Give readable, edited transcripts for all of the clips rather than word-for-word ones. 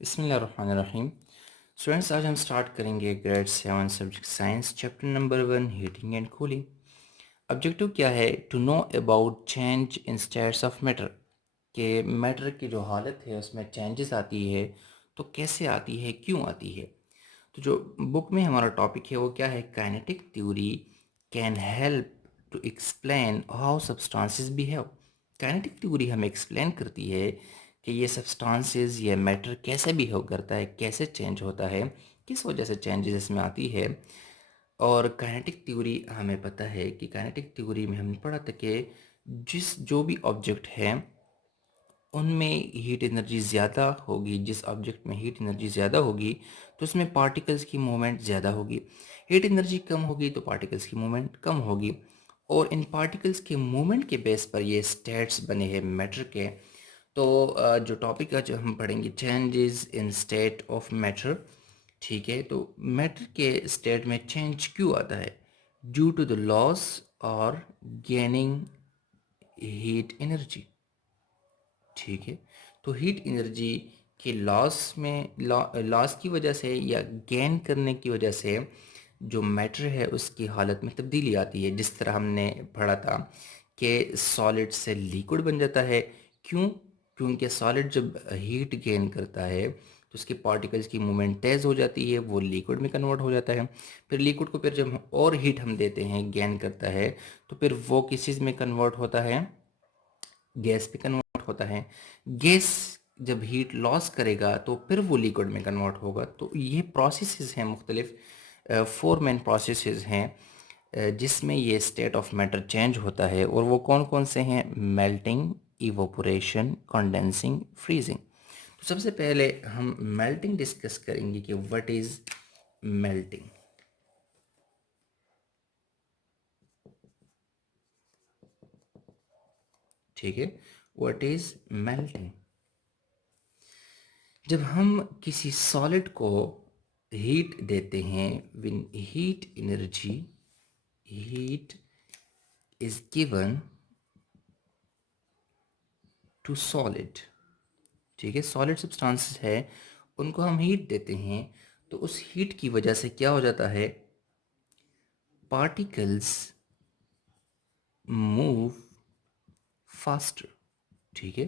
बिस्मिल्लाहिर्रहमानिर्रहीम। स्टूडेंट्स, आज हम स्टार्ट करेंगे grade 7 subject science chapter number 1 heating and cooling. Objective क्या है? To know about change in states of matter, कि मैटर की जो हालत है उसमें चेंजेस आती है तो कैसे आती है, क्यों आती है। तो जो बुक में हमारा टॉपिक है वो क्या है? Kinetic theory can help to explain how substances behave. Kinetic theory हमें एक्सप्लेन करती है कि ये सब्सटेंसेस, ये मैटर कैसे बिहेव करता है, कैसे चेंज होता है, किस वजह से चेंजेस इसमें आती है। और काइनेटिक थ्योरी हमें पता है कि काइनेटिक थ्योरी में हमने पढ़ा था कि जो भी ऑब्जेक्ट है उनमें हीट एनर्जी ज़्यादा होगी। जिस ऑब्जेक्ट में हीट एनर्जी ज़्यादा होगी तो उसमें पार्टिकल्स की मूवमेंट ज़्यादा होगी। हीट एनर्जी कम होगी तो पार्टिकल्स की मूवमेंट कम होगी। और इन पार्टिकल्स के मूवमेंट के बेस पर ये स्टेट्स बने हैं मैटर के। तो जो टॉपिक आज हम पढ़ेंगे, changes in state of matter. ठीक है, तो मैटर के स्टेट में चेंज क्यों आता है? ड्यू टू द लॉस और गेनिंग हीट एनर्जी। ठीक है, तो हीट एनर्जी के लॉस में लॉस की वजह से या गेन करने की वजह से जो मैटर है उसकी हालत में तब्दीली आती है। जिस तरह हमने पढ़ा था कि सॉलिड से लिक्विड बन जाता है। क्यों? क्योंकि सॉलिड जब हीट गेन करता है तो उसके पार्टिकल्स की मूवमेंट तेज़ हो जाती है, वो लिक्विड में कन्वर्ट हो जाता है। फिर लिक्विड को फिर जब और हीट हम देते हैं, गेन करता है, तो फिर वो किस चीज़ में कन्वर्ट होता है? गैस पे कन्वर्ट होता है। गैस जब हीट लॉस करेगा तो फिर वो लिक्विड में कन्वर्ट होगा। तो ये प्रोसेसेस हैं मुख्तलिफ, 4 मेन प्रोसेसेस हैं जिसमें ये स्टेट ऑफ मैटर चेंज होता है। और वो कौन कौन से हैं? Melting, evaporation, condensing, freezing. तो सबसे पहले हम मेल्टिंग डिस्कस करेंगे कि व्हाट इज़ मेल्टिंग। ठीक है, व्हाट इज़ मेल्टिंग। जब हम किसी सॉलिड को हीट देते हैं, when heat is given to solid. ठीक है, सॉलिड सब्सटेंसेस है, उनको हम हीट देते हैं तो उस हीट की वजह से क्या हो जाता है? Particles move faster. ठीक है,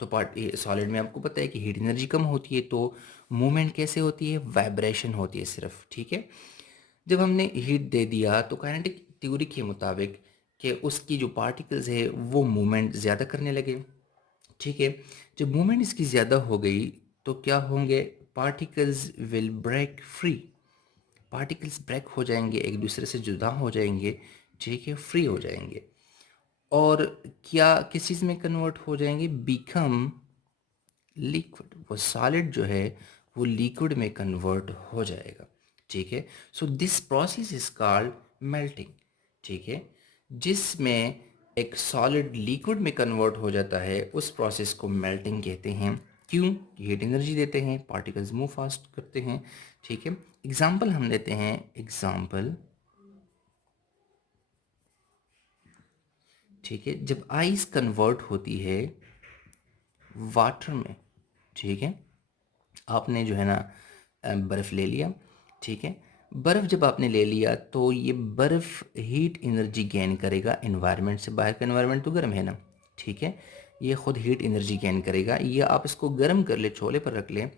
तो सॉलिड में आपको पता है कि हीट एनर्जी कम होती है, तो मूवमेंट कैसे होती है? वाइब्रेशन होती है सिर्फ। ठीक है, जब हमने हीट दे दिया तो काइनेटिक थ्योरी के मुताबिक कि उसकी जो पार्टिकल्स है वो मूवमेंट ज़्यादा करने लगे। ठीक है, जब मूवमेंट इसकी ज़्यादा हो गई तो क्या होंगे? Particles will break free. Particles break हो जाएंगे, एक दूसरे से जुदा हो जाएंगे। ठीक है, फ्री हो जाएंगे। और क्या किस चीज़ में कन्वर्ट हो जाएंगे? Become liquid. वो सॉलिड जो है वो लिक्विड में कन्वर्ट हो जाएगा। ठीक है, so this process is called melting. ठीक है, जिसमें एक सॉलिड लिक्विड में कन्वर्ट हो जाता है उस प्रोसेस को मेल्टिंग कहते हैं। क्यों? हीट एनर्जी देते हैं, पार्टिकल्स मूव फास्ट करते हैं। ठीक है, एग्जाम्पल हम लेते हैं। एग्जाम्पल, ठीक है, जब आइस कन्वर्ट होती है वाटर में। ठीक है, आपने जो है ना बर्फ़ ले लिया। ठीक है, बर्फ़ जब आपने ले लिया तो ये बर्फ़ हीट एनर्जी गेन करेगा इन्वायरमेंट से। बाहर का इन्वायरमेंट तो गर्म है ना। ठीक है, ये ख़ुद हीट एनर्जी गेन करेगा। ये आप इसको गर्म कर ले, छोले पर रख लें।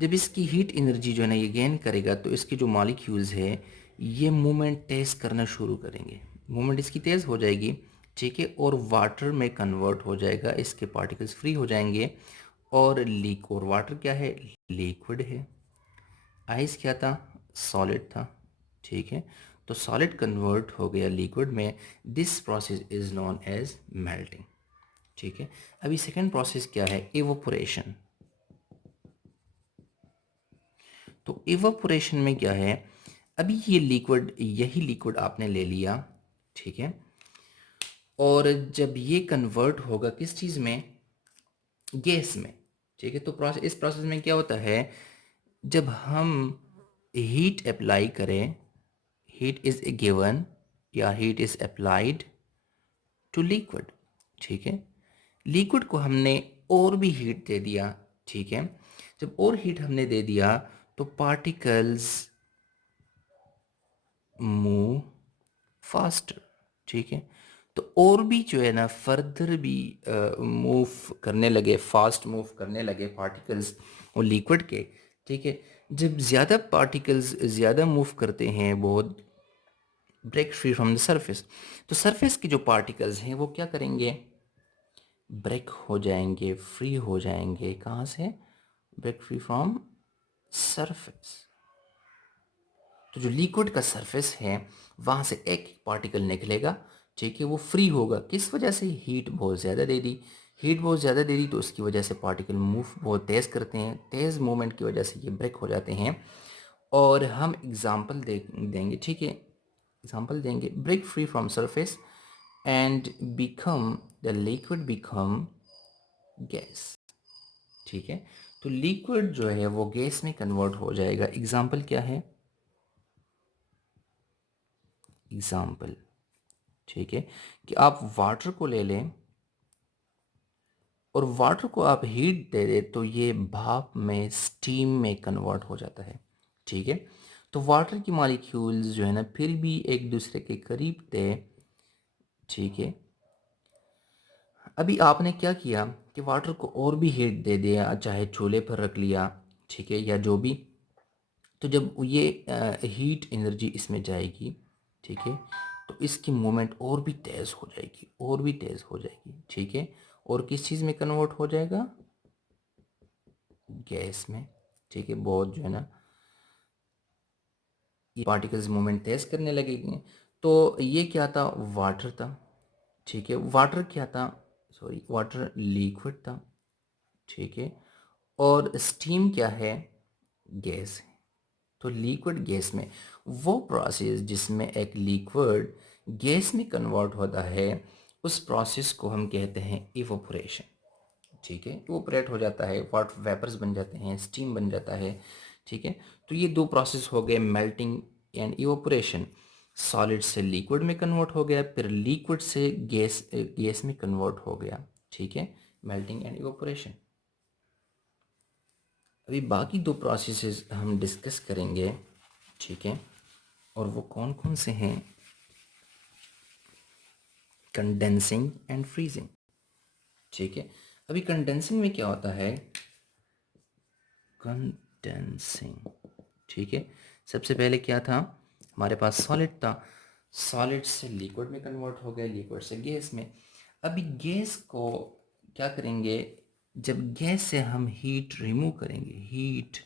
जब इसकी हीट एनर्जी जो है ना ये गेन करेगा तो इसकी जो मॉलिक्यूल्स है ये मूवमेंट तेज़ करना शुरू करेंगे। मूवमेंट इसकी तेज़ हो जाएगी। ठीक है, और वाटर में कन्वर्ट हो जाएगा, इसके पार्टिकल्स फ्री हो जाएंगे। और और वाटर क्या है? लिक्विड है। आइस क्या था? सॉलिड था। ठीक है, तो सॉलिड कन्वर्ट हो गया लिक्विड में। This process is known as melting. ठीक है, अभी सेकेंड प्रोसेस क्या है? इवोपोरेशन। तो इवोपोरेशन में क्या है? अभी ये लिक्विड, यही लिक्विड आपने ले लिया। ठीक है, और जब ये कन्वर्ट होगा किस चीज़ में? गैस में। ठीक है, तो इस प्रोसेस में क्या होता है? जब हम हीट अप्लाई करें, हीट इज गिवन या heat is applied to liquid. ठीक है, लिक्विड को हमने और भी हीट दे दिया। ठीक है, जब और हीट हमने दे दिया तो पार्टिकल्स मूव फास्टर, ठीक है। तो और भी जो है ना फर्दर भी मूव करने लगे, फास्ट मूव करने लगे पार्टिकल्स और लिक्विड के, ठीक है। जब ज़्यादा पार्टिकल्स ज़्यादा मूव करते हैं, बहुत break free from the surface, तो सरफेस के जो पार्टिकल्स हैं वो क्या करेंगे, ब्रेक हो जाएंगे, फ्री हो जाएंगे। कहाँ से? Break free from surface. तो जो लिक्विड का सरफेस है वहाँ से एक पार्टिकल निकलेगा, ठीक है, वो फ्री होगा। किस वजह से? हीट बहुत ज़्यादा दे दी। हीट बहुत ज़्यादा दे दी तो उसकी वजह से पार्टिकल मूव बहुत तेज़ करते हैं, तेज़ मूवमेंट की वजह से ये ब्रेक हो जाते हैं। और हम एग्जांपल देंगे, ठीक है, एग्जांपल देंगे, break free from surface and become the liquid become gas, ठीक है। तो लिक्विड जो है वो गैस में कन्वर्ट हो जाएगा। एग्जांपल क्या है? एग्जांपल, ठीक है, कि आप वाटर को ले लें और वाटर को आप हीट दे दें तो ये भाप में, स्टीम में कन्वर्ट हो जाता है, ठीक है। तो वाटर की मॉलिक्यूल्स जो है ना फिर भी एक दूसरे के करीब थे, ठीक है। अभी आपने क्या किया कि वाटर को और भी हीट दे दिया, चाहे चूल्हे पर रख लिया, ठीक है, या जो भी। तो जब ये हीट एनर्जी इसमें जाएगी, ठीक है, तो इसकी मूवमेंट और भी तेज़ हो जाएगी, और भी तेज़ हो जाएगी, ठीक है। और किस चीज़ में कन्वर्ट हो जाएगा? गैस में, ठीक है। बहुत जो है ना ये पार्टिकल्स मूवमेंट तेज़ करने लगेंगे। तो ये क्या था? वाटर था, ठीक है। वाटर क्या था? सॉरी, वाटर लिक्विड था, ठीक है। और स्टीम क्या है? गैस है। तो लिक्विड गैस में वो प्रोसेस जिसमें एक लिक्विड गैस में कन्वर्ट होता है, उस प्रोसेस को हम कहते हैं इवोपोरेशन, ठीक है। इवोपरेट हो जाता है, वाटर वेपर्स बन जाते हैं, स्टीम बन जाता है, ठीक है। तो ये दो प्रोसेस हो गए, मेल्टिंग एंड इवोपोरेशन। सॉलिड से लिक्विड में कन्वर्ट हो गया, फिर लिक्विड से गैस में कन्वर्ट हो गया, ठीक है, मेल्टिंग एंड इवोपोरेशन। अभी बाकी दो प्रोसेसेस हम डिस्कस करेंगे, ठीक है, और वो कौन कौन से हैं? कंडेंसिंग एंड फ्रीजिंग, ठीक है। अभी कंडेंसिंग में क्या होता है? कंडेंसिंग, ठीक है। सबसे पहले क्या था? हमारे पास सॉलिड था, सॉलिड से लिक्विड में कन्वर्ट हो गया, लिक्विड से गैस में। अभी गैस को क्या करेंगे? जब गैस से हम हीट रिमूव करेंगे, heat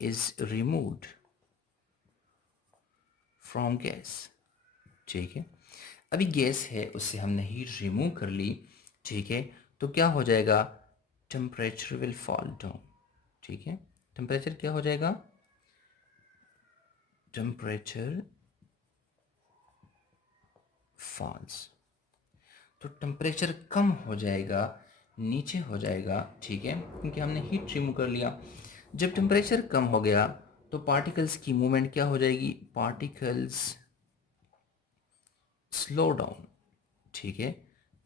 is removed from gas, ठीक है। अभी गैस है, उससे हमने हीट रिमूव कर ली, ठीक है। तो क्या हो जाएगा? टेम्परेचर विल फॉल डाउन, ठीक है। टेम्परेचर क्या हो जाएगा? Temperature falls. तो टेम्परेचर कम हो जाएगा, नीचे हो जाएगा, ठीक है, क्योंकि हमने हीट रिमूव कर लिया। जब टेम्परेचर कम हो गया तो पार्टिकल्स की मूवमेंट क्या हो जाएगी? पार्टिकल्स स्लो डाउन, ठीक है,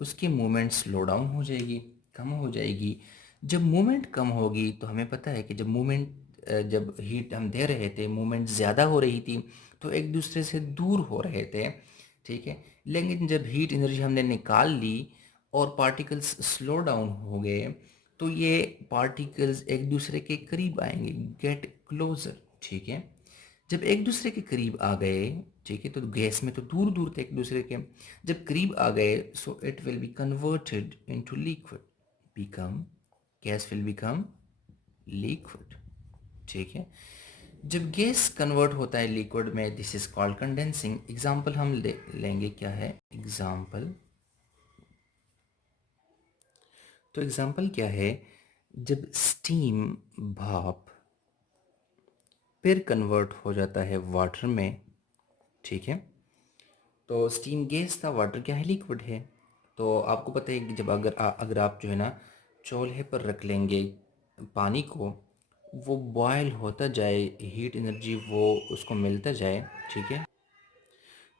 उसकी मूवमेंट स्लो डाउन हो जाएगी, कम हो जाएगी। जब मूवमेंट कम होगी तो हमें पता है कि जब मूवमेंट, जब हीट हम दे रहे थे, मूवमेंट ज़्यादा हो रही थी तो एक दूसरे से दूर हो रहे थे, ठीक है। लेकिन जब हीट एनर्जी हमने निकाल ली और पार्टिकल्स स्लो डाउन हो गए तो ये पार्टिकल्स एक दूसरे के करीब आएंगे, गेट क्लोजर, ठीक है। जब एक दूसरे के करीब आ गए, ठीक है, तो गैस में तो दूर दूर थे एक दूसरे के, जब करीब आ गए so it will be converted into liquid, become, gas will become liquid, ठीक है। जब गैस कन्वर्ट होता है लिक्विड में, this is called condensing. Example हम लेंगे, क्या है एग्जांपल? तो एग्जांपल क्या है? जब स्टीम, भाप, फिर कन्वर्ट हो जाता है वाटर में, ठीक है। तो स्टीम गैस था, वाटर क्या है? लिक्विड है। तो आपको पता है कि जब अगर आप जो है ना चूल्हे पर रख लेंगे पानी को, वो बॉयल होता जाए, हीट एनर्जी वो उसको मिलता जाए, ठीक है,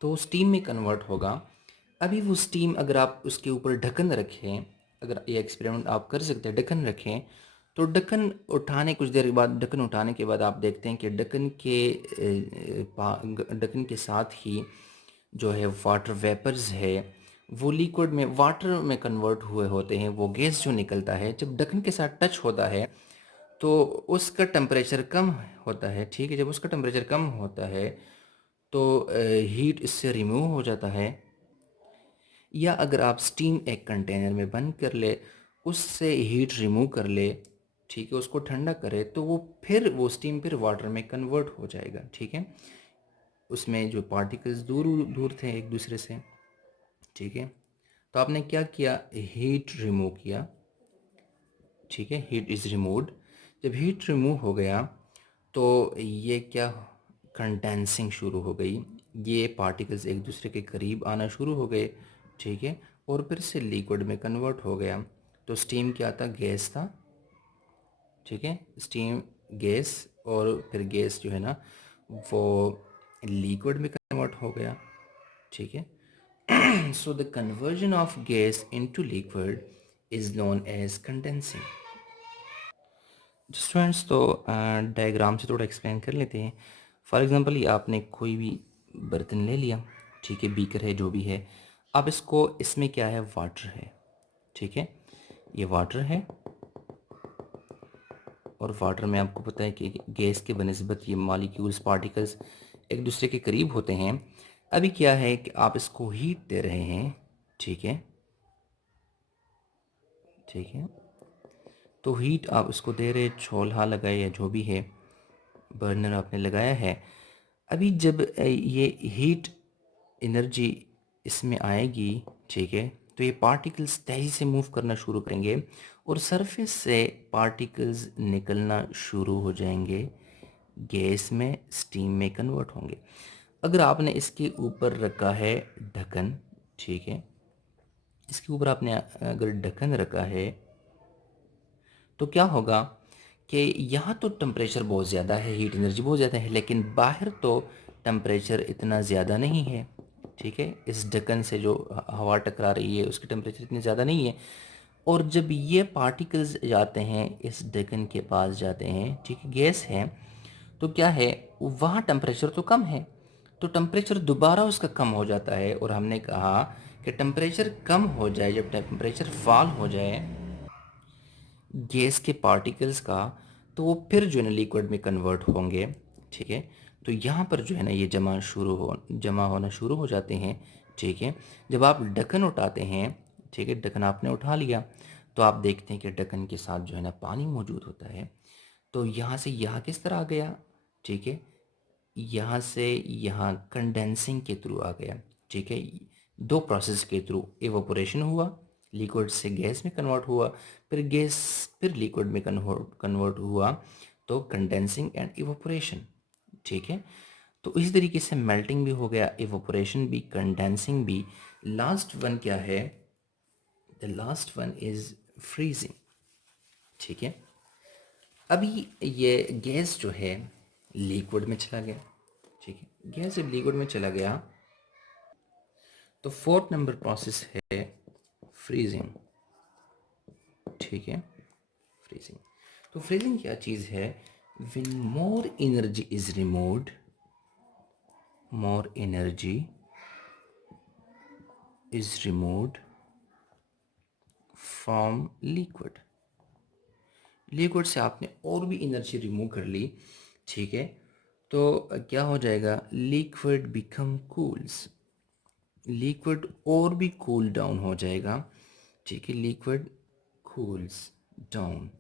तो स्टीम में कन्वर्ट होगा। अभी वो स्टीम अगर आप उसके ऊपर ढक्कन रखें, अगर ये एक्सपेरिमेंट आप कर सकते हैं, ढक्कन रखें, तो ढक्कन उठाने कुछ देर के बाद, ढक्कन उठाने के बाद आप देखते हैं कि ढक्कन के साथ ही जो है वाटर वेपर्स है वो लिक्विड में वाटर में कन्वर्ट हुए होते हैं। वो गैस जो निकलता है जब ढक्कन के साथ टच होता है तो उसका टेम्परेचर कम होता है, ठीक है। जब उसका टेम्परेचर कम होता है तो हीट इससे रिमूव हो जाता है। या अगर आप स्टीम एक कंटेनर में बंद कर ले, उससे हीट रिमूव कर ले, ठीक है, उसको ठंडा करे, तो वो स्टीम फिर वाटर में कन्वर्ट हो जाएगा, ठीक है। उसमें जो पार्टिकल्स दूर दूर थे एक दूसरे से, ठीक है। तो आपने क्या किया, हीट रिमूव किया, ठीक है, हीट इज़ रिमूव्ड। जब हीट रिमूव हो गया तो ये क्या, कंडेंसिंग शुरू हो गई। ये पार्टिकल्स एक दूसरे के करीब आना शुरू हो गए, ठीक है, और फिर से लिक्विड में कन्वर्ट हो गया। तो स्टीम क्या था, गैस था, ठीक है, स्टीम गैस, और फिर गैस जो है ना वो लिक्विड में कन्वर्ट हो गया, ठीक है। So the conversion of gas into liquid is known as condensing. Students, तो डायग्राम से थोड़ा एक्सप्लेन कर लेते हैं। फॉर एग्जांपल, ये आपने कोई भी बर्तन ले लिया, ठीक है, बीकर है, जो भी है। अब इसमें क्या है, वाटर है, ठीक है, ये वाटर है। और वाटर में आपको पता है कि गैस के बनिस्बत ये मॉलिक्यूल्स, पार्टिकल्स एक दूसरे के करीब होते हैं। अभी क्या है कि आप इसको हीट दे रहे हैं, ठीक है, ठीक है। तो हीट आप इसको दे रहे, चूल्हा लगाए या जो भी है, बर्नर आपने लगाया है। अभी जब ये हीट एनर्जी इसमें आएगी, ठीक है, तो ये पार्टिकल्स तेज़ी से मूव करना शुरू करेंगे और सरफेस से पार्टिकल्स निकलना शुरू हो जाएंगे, गैस में, स्टीम में कन्वर्ट होंगे। अगर आपने इसके ऊपर रखा है ढक्कन, ठीक है, इसके ऊपर आपने अगर ढक्कन रखा है तो क्या होगा कि यहाँ तो टेम्परेचर बहुत ज़्यादा है, हीट एनर्जी बहुत ज़्यादा है, लेकिन बाहर तो टेम्परेचर इतना ज़्यादा नहीं है, ठीक है। इस ढक्कन से जो हवा टकरा रही है उसकी टेम्परेचर इतनी ज़्यादा नहीं है। और जब ये पार्टिकल्स जाते हैं इस ढक्कन के पास जाते हैं, ठीक है, गैस है, तो क्या है, वहाँ टेम्परेचर तो कम है, तो टेम्परेचर दोबारा उसका कम हो जाता है। और हमने कहा कि टेम्परेचर कम हो जाए, जब टेम्परेचर फॉल हो जाए गैस के पार्टिकल्स का, तो वो फिर जो है ना लिक्विड में कन्वर्ट होंगे, ठीक है। तो यहाँ पर जो है ना ये जमा होना शुरू हो जाते हैं, ठीक है। जब आप ढक्कन उठाते हैं, ठीक है, ढक्कन आपने उठा लिया, तो आप देखते हैं कि ढक्कन के साथ जो है ना पानी मौजूद होता है। तो यहाँ से यहाँ किस तरह आ गया, ठीक है, यहाँ से यहाँ कंडेंसिंग के थ्रू आ गया, ठीक है। दो प्रोसेस के थ्रू एवोपोरेशन हुआ, लिक्विड से गैस में कन्वर्ट हुआ, फिर गैस फिर लिक्विड में कन्वर्ट हुआ, तो कंडेंसिंग एंड इवोपोरेशन, ठीक है। तो इसी तरीके से मेल्टिंग भी हो गया, इवोपोरेशन भी, कंडेंसिंग भी। लास्ट वन क्या है, the last one is freezing, ठीक है। अभी ये गैस जो है लिक्विड में चला गया, ठीक है, गैस जब लिक्विड में चला गया तो फोर्थ नंबर प्रोसेस है फ्रीजिंग, ठीक है, फ्रीजिंग। तो फ्रीजिंग क्या चीज़ है, when more energy is removed, more energy is removed from liquid, liquid से आपने और भी एनर्जी रिमूव कर ली, ठीक है। तो क्या हो जाएगा, लिक्विड बिकम कूल्स, लिक्विड और भी कूल डाउन हो जाएगा, ठीक है, लिक्विड कूल्स डाउन।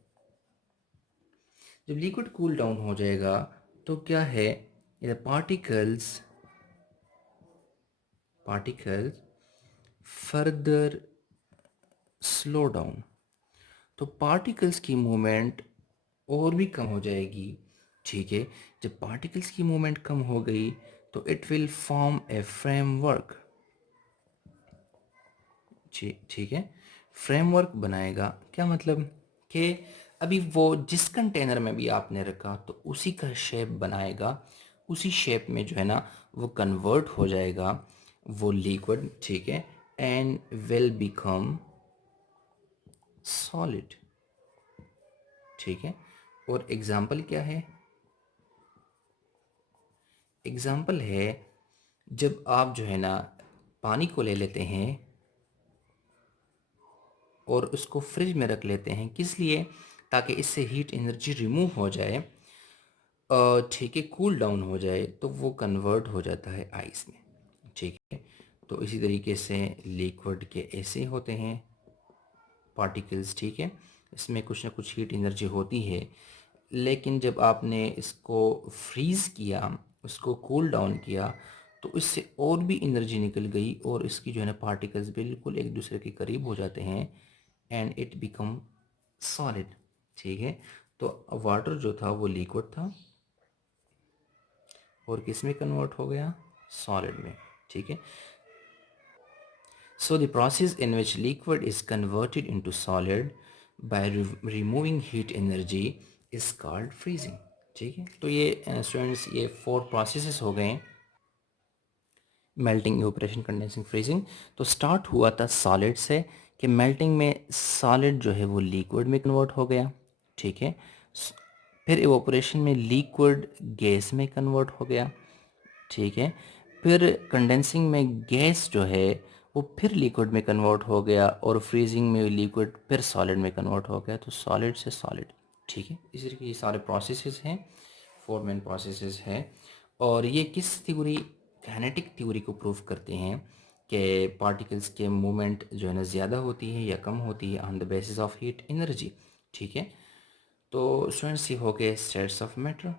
जब लिक्विड कूल डाउन हो जाएगा तो क्या है, ये पार्टिकल्स फर्दर स्लो डाउन, तो पार्टिकल्स की मूवमेंट और भी कम हो जाएगी, ठीक है। जब पार्टिकल्स की मूवमेंट कम हो गई तो it will form A framework, ठीक है, फ्रेमवर्क बनाएगा। क्या मतलब कि अभी वो जिस कंटेनर में भी आपने रखा तो उसी का शेप बनाएगा, उसी शेप में जो है ना वो कन्वर्ट हो जाएगा वो लिक्विड, ठीक है, एंड विल बिकम सॉलिड, ठीक है। और एग्जाम्पल क्या है? एग्जाम्पल है जब आप जो है ना पानी को ले लेते हैं और उसको फ्रिज में रख लेते हैं, किस लिए? ताकि इससे हीट एनर्जी रिमूव हो जाए, ठीक है, कूल डाउन हो जाए, तो वो कन्वर्ट हो जाता है आइस में। ठीक है। तो इसी तरीके से लिक्विड के ऐसे होते हैं पार्टिकल्स। ठीक है। इसमें कुछ ना कुछ हीट एनर्जी होती है, लेकिन जब आपने इसको फ्रीज़ किया, उसको कूल डाउन किया, तो इससे और भी एनर्जी निकल गई और इसकी जो है ना पार्टिकल्स बिल्कुल एक दूसरे के करीब हो जाते हैं एंड इट बिकम सॉलिड। ठीक है। तो वाटर जो था वो लिक्विड था और किस में कन्वर्ट हो गया? सॉलिड में। ठीक है। So the process in which liquid is converted into solid by removing heat energy is called freezing। ठीक है। तो ये स्टूडेंट्स ये 4 प्रोसेसेस हो गए, मेल्टिंग, इवेपोरेशन, कंडेंसिंग, फ्रीजिंग। तो स्टार्ट हुआ था सॉलिड से कि मेल्टिंग में सॉलिड जो है वो लिक्विड में कन्वर्ट हो गया। ठीक है। फिर इवेपोरेशन में लिक्विड गैस में कन्वर्ट हो गया। ठीक है। फिर कंडेंसिंग में गैस जो है वो फिर लिक्विड में कन्वर्ट हो गया और फ्रीजिंग में लिक्विड फिर सॉलिड में कन्वर्ट हो गया, तो सॉलिड से सॉलिड। ठीक है। इस तरीके ये सारे प्रोसेसेस हैं, 4 मेन प्रोसेसेस हैं। और ये किस थ्योरी, काइनेटिक थ्योरी को प्रूव करते हैं कि पार्टिकल्स के मूवमेंट जो है ना ज़्यादा होती है या कम होती है on the basis of heat energy. ठीक है। तो स्टूडेंट्स ये हो गए states of matter,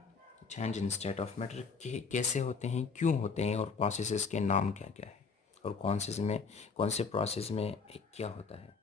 change in state of matter कैसे होते हैं, क्यों होते हैं, और प्रोसेसेस के नाम क्या क्या है, और कौन से में, कौन से प्रोसेस में क्या होता है।